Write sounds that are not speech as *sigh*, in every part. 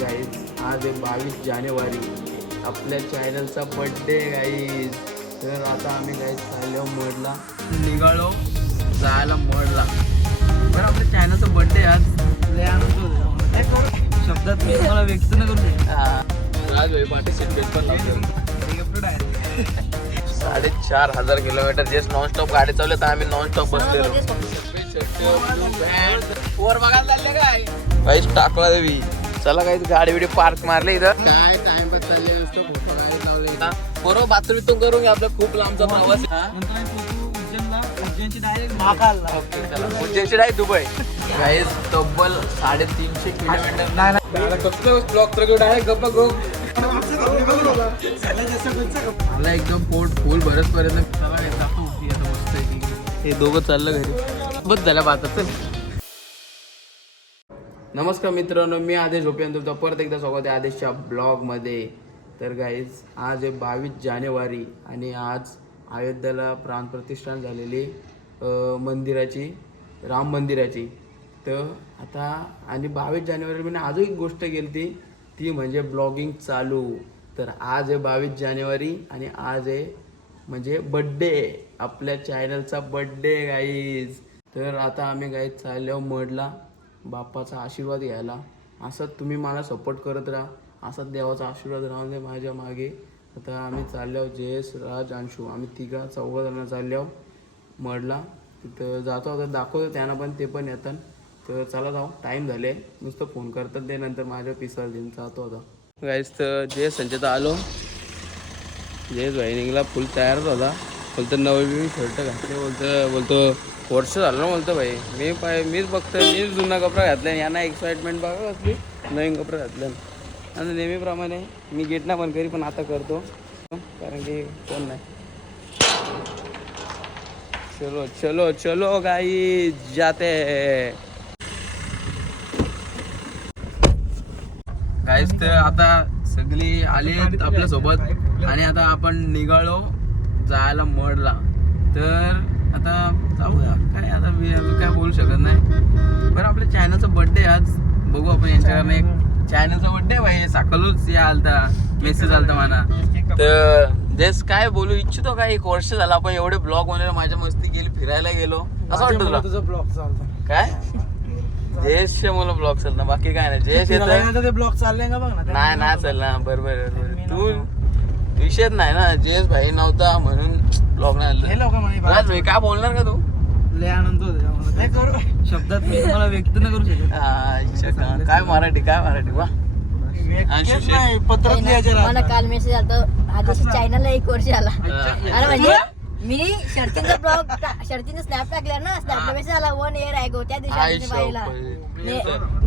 Guys आज आहे बावीस जानेवारी. आपल्या चॅनलचा बड्डे गाईज तर आता आम्ही गाईज चाललो मडला. निघालो. जायला मडला. तर आपल्या चॅनलचा बड्डे आज? शब्दात मी मला व्यक्त न करू आज पार्टिसिपेट पण साडेचार हजार किलोमीटर जे नॉनस्टॉप गाडी चालवली तर आम्ही नॉनस्टॉप बसलेलो. बघायला चालले काय? काहीच टाकला देवी. चला काही गाडी बिडी पार्क मारले इथं. काय टाइमपास चालले लावले बरोबर बाथरूम तो करून आपला खूप लांबचा प्रवास ओके चला. उज्जैनची डाय दुबई. गाईज तब्बल साडेतीनशे किलोमीटर. कसलं ब्लॉक तर आहे गप्पा गो मला एकदम पोट फुल भरत पर्यंत हे हे दोघं चाललं घरी. बस झाल्या बात चल. नमस्कार मित्रांनो मी आदेश झोपियान तुमचा परत एकदा स्वागत आहे आदेशच्या ब्लॉगमध्ये. तर गाईज आज आहे बावीस जानेवारी आणि आज अयोध्येला प्राणप्रतिष्ठान झालेली मंदिराची राम मंदिराची. तर आता आणि बावीस जानेवारी मी अजून एक गोष्ट केली ती ती म्हणजे ब्लॉगिंग चालू. तर आज आहे बावीस जानेवारी आणि आज आहे म्हणजे बड्डे आपल्या चॅनलचा बड्डे गाईज तर आता आम्ही गाईज चाललो मडला बाप्पाचा आशीर्वाद घ्यायला. असंच तुम्ही मला सपोर्ट करत राहा. असाच देवाचा आशीर्वाद राहून दे माझ्या मागे. आता आम्ही चाललो जयेश राज अंशू आम्ही तिघा चौघा जण चाललो मडला. तिथं जातो आता दाखवतो त्यांना पण ते पण येतात. तर चला जाऊ. टाईम झाले. नुसतं फोन करतात ते नंतर माझ्या पिसाला देऊन जातो आता. गाईस तर जय तर आलो. जयेश भाई फुल तयारच होता. बोलतो नवी बिवी शर्ट घातले बोलतो बोलतो वर्ष झालं ना बोलतो भाई. मी पाय मीच बघतोय मीच जुना कपडा घातला यांना एक्साइटमेंट बघा कसली. नवीन कपडा घातला. आणि नेहमीप्रमाणे मी गेट ना पण करी पण आता करतो. कारण की कोण नाही. चलो चलो चलो गाई जाते. गाईस तर आता सगळी आली आहेत आपल्यासोबत आणि आता आपण निघालो. जायला मडला. तर आता जाऊया. काय आता मी अजून काय बोलू शकत नाही. पण आपल्या चॅनलचा बर्थडे आज. बघू आपण यांच्याकडनं एक चॅनलचा बर्थडे भाई सकाळूच या आलता मेसेज आलता मला. तर देस काय बोलू इच्छितो काय एक वर्ष झालं आपण एवढे ब्लॉग बनवले माझ्या मस्ती गेली फिरायला गेलो. असं वाटतं तुला? तुझं ब्लॉग चालतं. काय? जयेशचे मला ब्लॉग चाल ना बाकी काय नाही. जयेश ब्लॉग चालले का बघ ना? नाही ना बरोबर बरोबर तू? विषयच नाही ना जयेश भाई नव्हता म्हणून ब्लॉग नाही हे आलं लोक म्हणे राज भाई काय बोलणार का तू? लय आनंद होतो त्यामुळे. काय करू. शब्दात मी तुम्हाला व्यक्त न करू शकत आ, इच्छा का? काय मराठी काय मराठी वा. व्यक्तच नाही पत्रात लिहायचे मला काल मेसेज आलता आधीच चायनाला एक वर्ष आला. अरे म्हणजे? मी शर्तींचा ब्लॉग शर्तींचा स्नॅप टाकला ना स्नॅपला मेसेज आला वन इयर आहे गो त्या दिवशी पाहिला.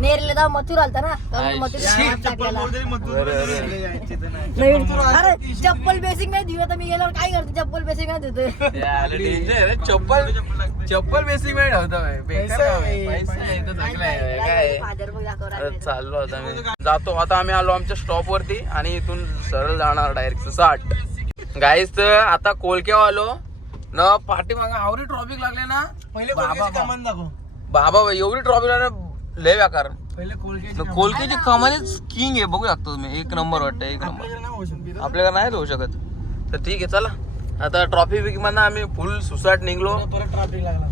नेरले जाऊ मथुर आलता ना मथुर. स्नॅप बरं. अरे चप्पल बेसिक नाही धुत आता मी गेल्यावर काय करतो? चप्पल बेसिक नाही रे. चप्पल चप्पल बेसिक वेळ ठेवतो. चाललो आता मी. जातो आता आम्ही आलो आमच्या स्टॉप वरती आणि इथून सरळ जाणार डायरेक्ट साठ. गाईस तर आता कोलक्याव आलो. न पाठीमाग आवरी ट्रॉफिक लागले ना? पहिले बाबा, कोलगेटची कमान दाखव. बाबा बाई, एवढी ट्रॉफिक लागले लय व्याकार पहिले कोलगेट कोलक्याची कमानीच किंग आहे बघू शकतो तुम्ही. एक नंबर वाटतं एक नंबर आपल्याकडे नाही होऊ शकत. आपल्याला नाही होऊ शकत. तर ठीक आहे चला. आता ट्रॉफी बिक मधनं आम्ही फुल सुसाट निघलो. परत ट्रॅफिक लागला.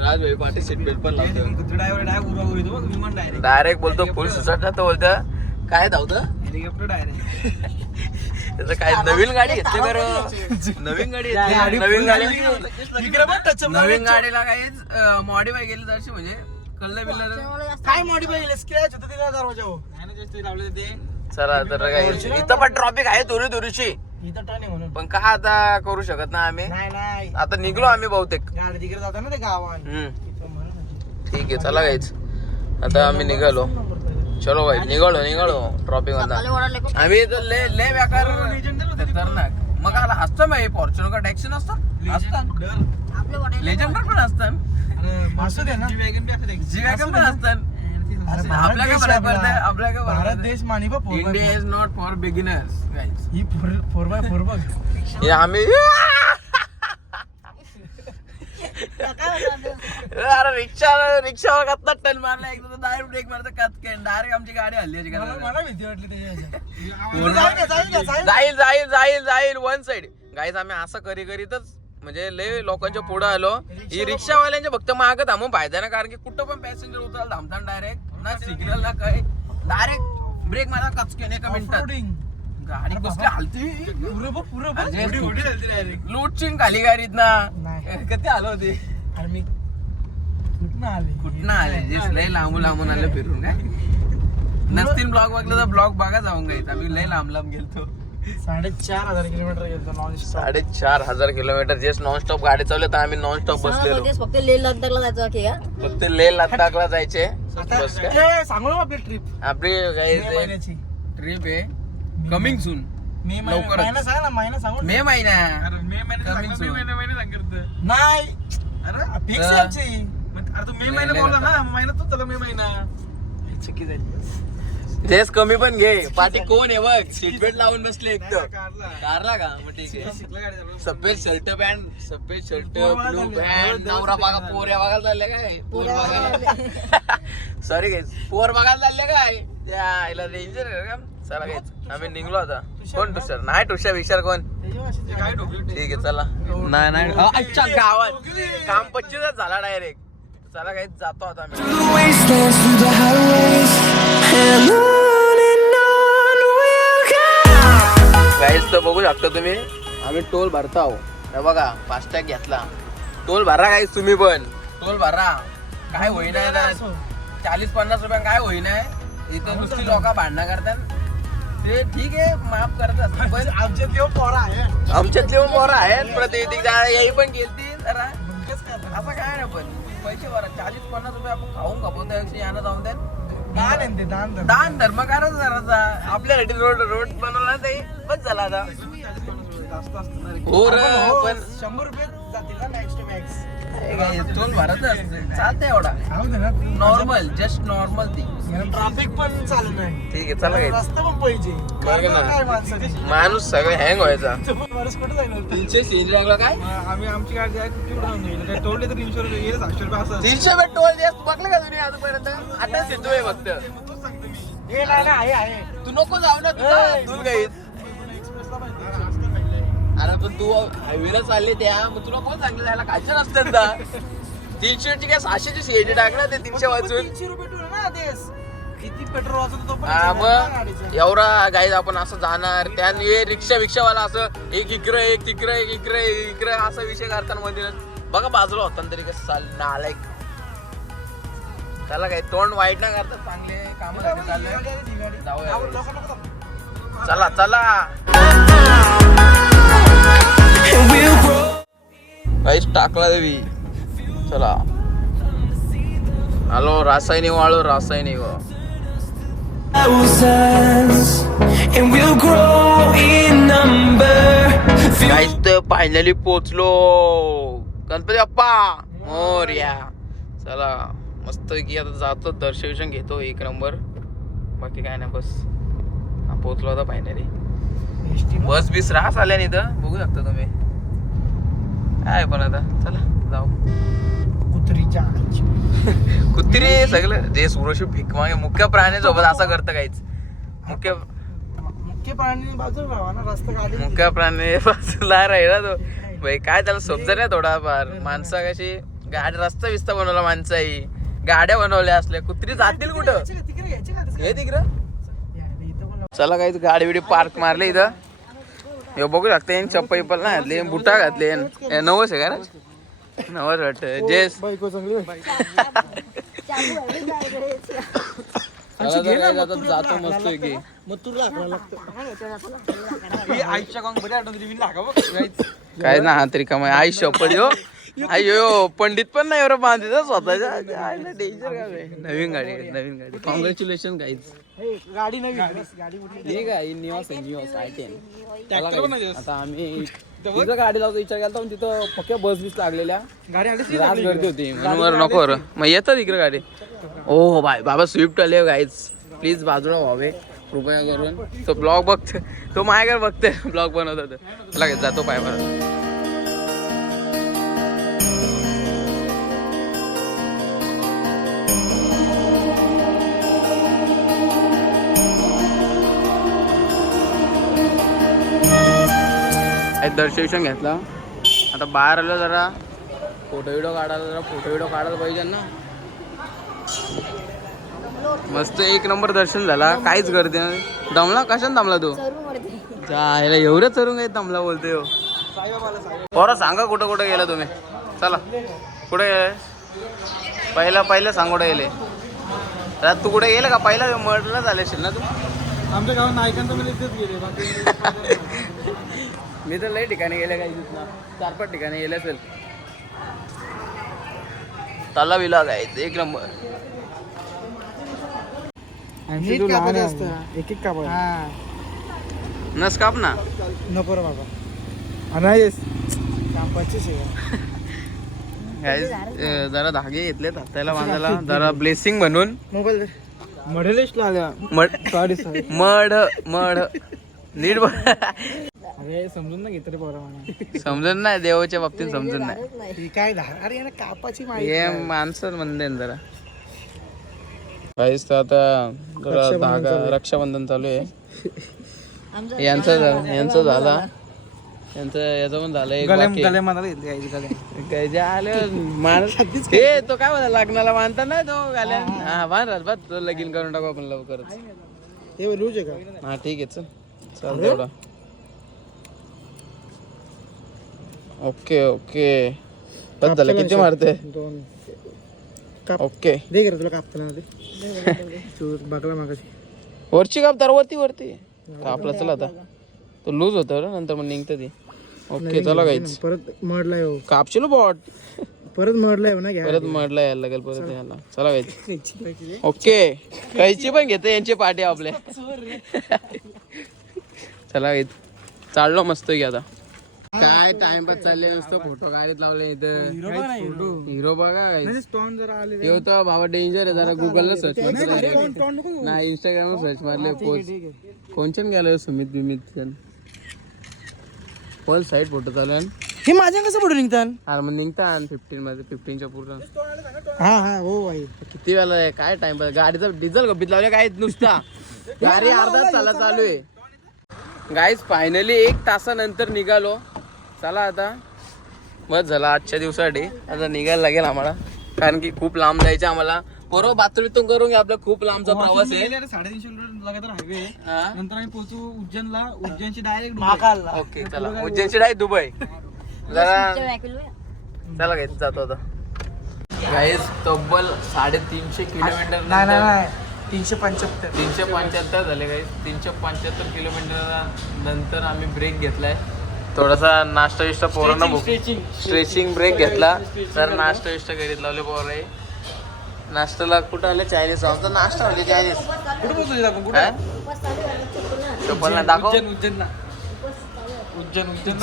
राज पाठी सीट बेल्ट पण ड्रायव्हर डायरेक्ट उभा करू बघ विमान डायरेक्ट डायरेक्ट बोलतो फुल सुसाट जातो बोलतं काय धावतं? हेलिकॉप्टर डायरेक्ट *laughs* त्याचं काय नवीन गाडी घेतली बरं *laughs* नवीन गाडी घेतली. नवीन गाडी नवीन गाडीला काहीच मॉडीफाय केली जरशी म्हणजे कल्ला बिल्ला काय मॉडीफाय केलं? स्क्रॅच होतं तिला दरवाजा हो लावले ते चला तर काय इथं पण ट्रॉफिक आहे टाणे म्हणून. पण का आता करू शकत ना आम्ही? नाही नाही. आता निघलो आम्ही बहुतेक. ठीक आहे चला गाईच आता आम्ही निघालो. चलो भाई निघालो निघालो. ट्रॉफिक. आम्ही इथं ले ले बेकार खतरनाक. मग आला हसतं मग फॉर्च्युनर का टॅक्सी नसतं असतात डर आपलं वाटायला लेजंडर पण असतात अरे असू दे ना? जी वॅगन पण असतात अरे आपल्या काय फरक. आपल्या काय भारत देश मानी बा for India is not for beginners he four by four बघ हे आम्ही? अरे रिक्षा रिक्षावर कत्ता टन मारला एकदा डायरेक्ट ब्रेक मारता कतकेन डायरेक्ट आमची गाडी हल्ली याची मला भीती वाटली जाईल जाईल जाईल जाईल वन साइड गाईज आम्ही असं करी करीतच म्हणजे लय लोकांच्या पुढे आलो. ही रिक्षावाल्यांच्या फक्त मागं थांबून फायदा ना कारण की कुठं पण पॅसेंजर उतरायला थांबतात डायरेक्ट ना सिग्नल ना काय डायरेक्ट ब्रेक मारा कचकेन एका मिनिटात. गाडी कसली हलती? पुरं. लूटचिंग खाली गाडीत ना. किती आलो होती? अरे मी कुठनं आले? कुठनं आले? जे लय लांबून लांबून आले फिरून काय? नसतील ब्लॉग बघलं तर ब्लॉग बघा जाऊन गाईत. आम्ही लय लांब लांब गेलतो. साडेचार हजार किलोमीटर गेलो नॉन स्टॉप साडेचार हजार किलोमीटर. जे नॉनस्टॉप गाडी चालवली तर आम्ही नॉनस्टॉप बसलेलो. मध्येच फक्त लेह लद्दाखला जायचं का? फक्त लेह लद्दाखला जायचे. आता बस काय? ए, सांगू ना आपली ट्रिप आपली मे महिन्याची. ट्रिप आहे. कमिंग सून मे महिना लवकरच. महिना सांग ना महिना सांगू. मे महिना. मे Coming soon. नाही. अरे फिक्स तर- आमची. अरे तू मे महिना बोलला ना महिना तू त्याला मे महिना. चुकी झाली. जेस कमी पण घे. पाठी कोण आहे बघ? सीट बेल्ट लावून बसले एकदम. कारला. का? मग ठीक आहे. सफेद शर्ट पॅन्ट सफेद शर्ट ब्लू. पॅन्ट नवरा बघा पोऱ्या बघायला चालले काय? सॉरी गाईज पोर बघायला चालले *laughs* काय? त्या आईला डेंजर आहे का? चला गाईज आम्ही निघलो आता. कोण तुषार? नाही तुषार विचार कोण? ठीक आहे चला. नाही नाही. अच्छा गावात. काम पच्चीसच झाला डायरेक्ट चला काही जातो आता. गाईज तर बघू शकता तुम्ही आम्ही टोल भरता आहो. हे बघा फास्टॅग घेतला. टोल भरा गाईज तुम्ही पण. टोल भरा. काय होईना ना? चाळीस पन्नास रुपया काय होईना इथं नुसती लोक भांडणं करतात. ते ठीक आहे माफ करतात *laughs* पण आमच्या देव पोरा आहे आमच्यातले पण पोरं आहेत प्रतिनिधी याही पण गेलती. जरा. असं काय नाही पण पैसे भरा चाळीस पन्नास रुपये आपण खाऊन खपवतो यानं जाऊन द्या. दान आहे ते दान धर्म. दान धर्म करायचं जरासा आपल्यासाठी रोड रोड बनवला ते. बस झाला आता. जास्त. हो रे, हो, पण- शंभर रुपये जातील ना मॅक्स टू मॅक्स टोल भरत चालतंय एवढा. नॉर्मल जस्ट नॉर्मल ती. ट्रॅफिक पण चालू नाही. ठीक आहे चला काय रस्ता पण पाहिजे. ना. काय माणूस सगळं हँग व्हायचा. बरंच कुठं जाईल? होतं? तीनशे सीन लागला काय? आम्ही आमची गाडी आहे काय टोलले तर तीनशे रुपये गेले सातशे रुपये असं तीनशे रुपये टोल द्या बघलं का तुम्ही आजपर्यंत? आठच येतोय फक्त. तूच सांगतो मी हे नाही ना आहे आहे. तू नको जाऊ ना तुला ए, दूर गाईत अरे पण तू हायवेला चालले त्या मग तुला कोण सांगितलं जायला खायचं नसतं ना तीनशे ची काय सहाशेची सीएटी टाकणार ते तीनशे वाचून. तीनशे रुपये ना तेच किती पेट्रोल वाचत पण हा मग. एवढा गाईज आपण असं जाणार. त्याने रिक्षा रिक्षावाला असं एक इकडं एक तिकडं एक इकडं एक इकडं असा विषय करताना मध्ये बघा बाजूला होता तरी कसं चाल नालायक. त्याला काही तोंड वाईट ना करतात चांगले काम चालले. जाऊया. चला चला. काहीच टाकला देवी चला. हॅलो रासायनिक वाळू रासायनिक. तर फायनली पोचलो. गणपती बाप्पा. मोर्या. चला. मस्त की आता जातो दर्शन घेतो एक नंबर. बाकी काय नाही बस. हा पोचलो आता फायनली. बस बीस रास आल्या नाही इथं. बघू शकता तुम्ही. काय पण आता चला जाऊ. कुत्रीच्या. *laughs* कुत्री सगळं जे सुरक्षित भीक मागे मुख्य प्राण्यासोबत असं करतं काहीच. मुख्य मुख्य प्राणी बाजूला राहा ना रस्ता गाडी मुख्य प्राणी बाजूला राहिला तो. भाई काय त्याला समजत नाही थोडाफार. माणसं कशी गाडी रस्ता विस्ता बनवला माणसाही. गाड्या बनवल्या असल्या कुत्री जातील कुठं? हे तिकडं? चला काही गाडी बिडी पार्क मारले इथं. हे बघू शकता चप्पल पण नाही घातली बुटा घातले. हे नवस आहे का? नवस वाटत. जेस जातो मस्त मग तुला काय. ही ना हा तरी कमाय आई शपथ यो. आई यो पंडित पण नाही एवढं बांधित स्वतःच्या. आईला डेंजर काय नवीन गाडी नवीन गाडी. कॉंग्रॅच्युलेशन हे, गाडी नवी गाडी. कुठली? ठीक आहे निवास आहे निवास आय टेन. Tractor पण आहे. आता आम्ही तिथं गाडी लावतो विचार केला पण तिथं पक्क्या बस बीस लागलेल्या. गाडी आली रात गर्दी होती. म्हणून बरं नको बरं मग येतात इकडे गाडी. Oh bye. बाबा स्विफ्ट आले गाईज प्लीज बाजूला व्हावे. कृपया करून. तो ब्लॉग बघते तो माझ्याकडे बघते ब्लॉग बनवतो तर लगेच जातो पाय बरं दर्शन घेतला. आता बाहेर आलो जरा. फोटो व्हिडिओ काढायला जरा फोटो व्हिडिओ काढायला पाहिजे ना. मस्त एक नंबर दर्शन झाला. काहीच गर्दी नाही. दमला? कशाने दमला तू. जायला एवढं चरून काही दमला बोलतोय हो. पोरं सांगा कुठं कुठं गेला तुम्ही. चला. कुठे गेले पहिला पहिलं सांग कुठे गेले तू कुठे गेले का? पहिला मर्डला झाले असेल ना तू? आमच्या गावात नायकांचं गेले. *laughs* मी तर लई ठिकाणी गेले काही ना. चार पाच ठिकाणी गेले असेल. तला विला काय एक नंबर. नीट कापत असतं. एक एक नस काप ना. नको रे बाबा. *laughs* Guys, अं, जरा धागे घेतलेत हाताला बांधायला. जरा ब्लेसिंग म्हणून. मोबाईल आल्या मड सॉरी सॉरी मड मड नीट बोल. अरे समजून ना घेत रे पोरा नाही देवाच्या बाबतीत समजून नाही. ही काय धार अरे याला कापाची हे माणसं म्हणते ना जरा. काहीच तर आता जरा धागा रक्षाबंधन चालू आहे. यांचं यांचं झाला. यांचं याचं पण झालं एक गले बाकी. गले मनाला घेतली काही गले. *laughs* काय जे आले हे तो काय म्हणा लग्नाला बांधता नाही तो घाल्या हा. बांध बस. तो लगीन करून टाकू आपण लवकरच. हे लूज आहे का? हा ठीक आहे चल. चल तेवढा. Okay okay. बस झालं किती मारते दोन. ओके. दे रे तुला कापताना ते बघला मागाशी वरची काप तर वरती. वरती कापला चला आता. तो लूज होतं रे नंतर मग निघतं ती. ओके चला काहीच परत मडलाय हो. कापशील बॉट परत मडलाय हो ना घ्या. परत मडला यायला लागेल परत यायला. चला काहीच ओके. कैची पण घेते यांची पाठी आपल्या *laughs* चला काहीच चाललो मस्त की आता. काय टाइमपास चालले नुसतं फोटो गाडीत लावले इथं. हिरो बघा guys. स्टॉन जरा आले ह्यो तर बाबा डेंजर आहे जरा गुगलला सर्च नाही इंस्टाग्रामवर सर्च मारले पोच कोणच्यान गेलो सुमित बिमित फुल साईड फोटो चालू आहे हे माझ्या कसं पडून निघतात? हा मग निघता फिफ्टीन मध्ये फिफ्टीनच्या पूर्ण हा हा हो भाई किती वेळा आहे? काय टाइम गाडीचा डिझेल गप्पीत लावले काय नुसता? *laughs* गाडी अर्धा चाला चालू आहे. गाईज फायनली एक तासानंतर निघालो. चला आता. बस झाला आजच्या दिवसासाठी. आता निघायला लागेल आम्हाला. कारण की खूप लांब जायचं आम्हाला. बरोबर बाथरूम करून घ्या आपला खूप लांबचा प्रवास आहे. साडेतीनशे किलोमीटर लगातार हायवे हा? नंतर आम्ही पोहोचू उज्जैनला. उज्जैनची डायरेक्ट ओके चला. उज्जैनची डाय दुबई. जरा. चला गाईज जातो आता. गाईज तब्बल साडेतीनशे किलोमीटर नाही नाही तीनशे पंच्याहत्तर. तीनशे पंच्याहत्तर झाले काही तीनशे पंच्याहत्तर किलोमीटर नंतर आम्ही ब्रेक घेतलाय. थोडासा नाश्ता विष्टा पोरांना भूक स्ट्रेचिंग ब्रेक घेतला. तर नाश्ता विष्टा करीत लावले पोरं. आहे नाश्त्याला कुठं आले? चायनीज आमचा नाश्ता म्हणजे चायनीज. चप्पल दाखव. उज्जैन उज्जैन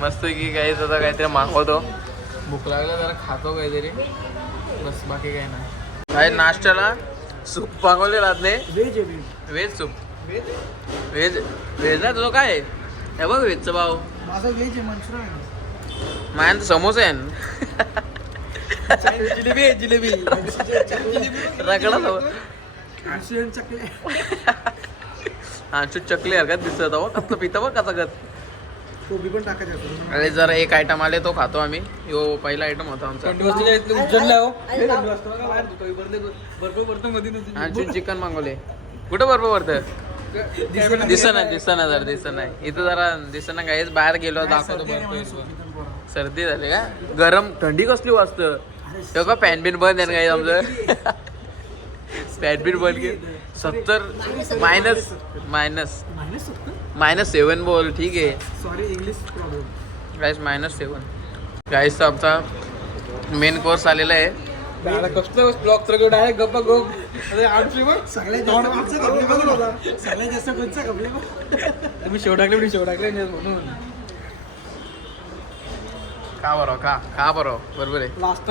मस्त की काही आता काहीतरी मागवतो. भूक लागला जरा खातो काहीतरी. बस बाकी काही नाही. काय नाश्त्याला? सूप मागवले राहते व्हेज आहे व्हेज सूप व्हेज व्हेज ना तुझं काय? आहे? हे बघ व्हेजचा भाव. माझा व्हेज आहे मंचुरियन माझ्या तर समोसा आहे. जिलेबी आहे जिलेबी. रगडा समोसा मंचुरियन चकले. आमची चकली हरकत दिसत हो. कसं पितं बघ कसं गत. कोबी पण टाकायचं असतं. अरे जरा एक आयटम आले तो खातो आम्ही. यो पहिला आयटम होता आमचा. हो. भरतो आमची चिकन मागवले. कुठं बरोबर वरतं दिसना दिसना जरा दिसना इथं जरा दिसना काहीच बाहेर गेलो दाखवतो सर्दी झाली का? गरम थंडी कसली वाजतं? तेव्हा का पॅन बिन बंद आहे ना काही आमचं पॅन बिन बंद के सत्तर मायनस मायनस मायनस सेवन बोल ठीक आहे. Sorry English problem guys minus seven गाईसचा आमचा मेन कोर्स आलेला आहे. कसलं ब्लॉक तर डायरेक्ट गप्पा गप अरे आठशे बघ सगळ्यात सगळ्यात जास्त कोणचा कपडे तुम्ही शेव टाकले मी शेव टाकले नाही म्हणून. का बरो का का बरो? बरोबर आहे. लास्ट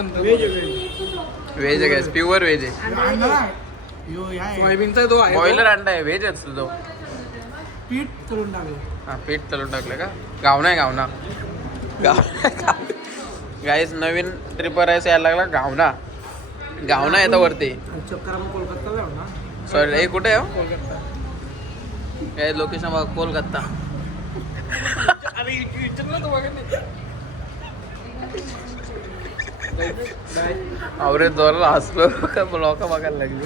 व्हेज आहे गॅस प्युअर व्हेज आहे सोयाबीनचा तो आहे बॉयलर अंडा आहे व्हेज असेल तो. पीठ करून टाकलं. हा पीठ तळून टाकलं का? गावना आहे गावना गाव गाईस नवीन ट्रिपर आहे यायला लागला गावना गावना येतं वरती. ना. सॉरी हे कुठे आहे हो? लोकेशन बघा कोलकाता. अरे जोराला हसलो. का लोक बघायला लागली.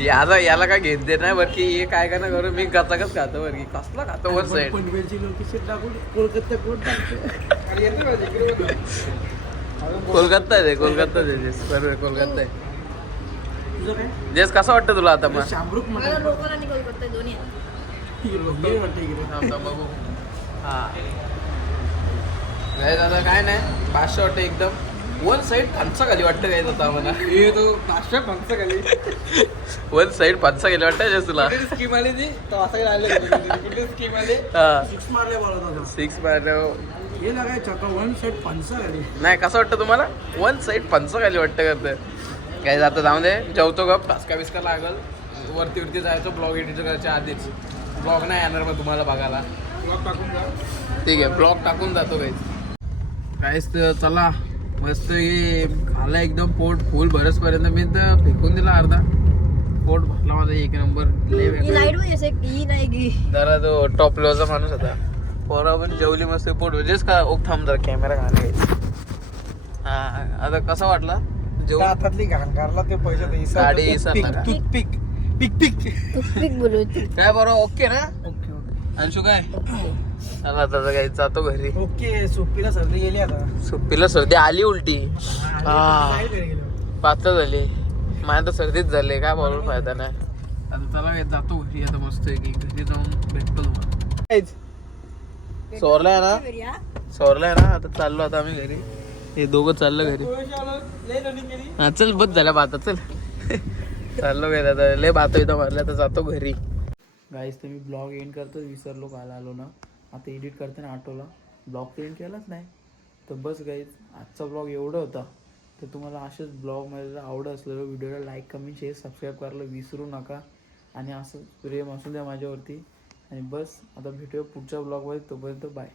याला याला काय घेत देत नाही बरं की हे काय का ना करू मी कचाकच खातो बरं की कसला खातो वन साईड पनवेलची लोकेशन टाकून कोलकाता कोण. कोलकाता आहे ते, कोलकाता आहे ते. बरोबर कोलकाता आहे. काय? जेस कसं वाटतं तुला आता मग? शामरुख म्हणतात लोकल आणि कोलकाता दोन्ही आहे. हे म्हणते इकडे थांब, थांब, बघू. हा. काय दादा काय नाही. पाचशे वाटतं एकदम. वन साईड फणसा खाली वाटतं काय होता मला हे तो नाश्ता पंच खाली वन साईड फणसा गेली वाटतं जेस तुला स्कीम आली ती? तो असं राहिलं कुठली स्कीम आली? हा. सिक्स मारले बोलत होता सिक्स मारलं हे. लागायचं का वन शर्ट पंचा खाली नाही कसं वाटतं तुम्हाला? वन साईड फणसा खाली वाटतं करतं काय जातं जाऊ दे. जेवतो गप. टासका बिस्का लागल. वरती वरती जायचं ब्लॉग एडिट करायच्या आधीच. ब्लॉग नाही येणार मग तुम्हाला बघायला. ब्लॉक टाकून जा. ठीक आहे ब्लॉग टाकून जातो काहीच काहीच तर चला. मस्त हे खाला एकदम पोट फुल भरसपर्यंत मी तर फेकून दिला अर्धा. पोट भरला माझा एक नंबर. ही लाइट ही नाही की जरा तो टॉप लेवलचा माणूस होता. पोरा पण जेवली मस्त पोट म्हणजेच का ओक थांब जरा कॅमेरा घालाय हा आता कसा वाटला? जेवण हातातली घांगारला ते पैसे ते गाडी इसरला का? टूथपिक. पिक पिक. टूथपिक बोलू काय बरं ओके ना? Okay okay. अंशू काय? चला आता काही जातो घरी. ओके सोपीला सर्दी गेली आता. सुप्पीला सर्दी आली उलटी. हा झाली. माझ्या तर सर्दीच झाले काय बोलून फायदा नाही. आता चला जातो घरी आता मस्त आहे की घरी जाऊन भेटतो तुम्हाला. सोरलाय ना? सोरलाय ना? आता चाललो आता आम्ही घरी. हे दोघं चाललं घरी. हा चल बस झाल्या बाता चल. चाललो घरी आता. लय बाता इथं मारल्या तर जातो घरी. गाईस तर मी ब्लॉग एंड करतो विसरलो काल आलो ना. आता एडिट करताना आठवला ब्लॉग प्रिंट केलाच नाही. तर बस गाईज आजचा ब्लॉग एवढा होता. तर तुम्हाला असेच ब्लॉगमध्ये जर आवडत असलेलं व्हिडिओला लाईक कमेंट शेअर सबस्क्राईब करायला विसरू नका. आणि असं प्रेम असू द्या माझ्यावरती. आणि बस आता भेटूया पुढच्या ब्लॉगमध्ये तोपर्यंत बाय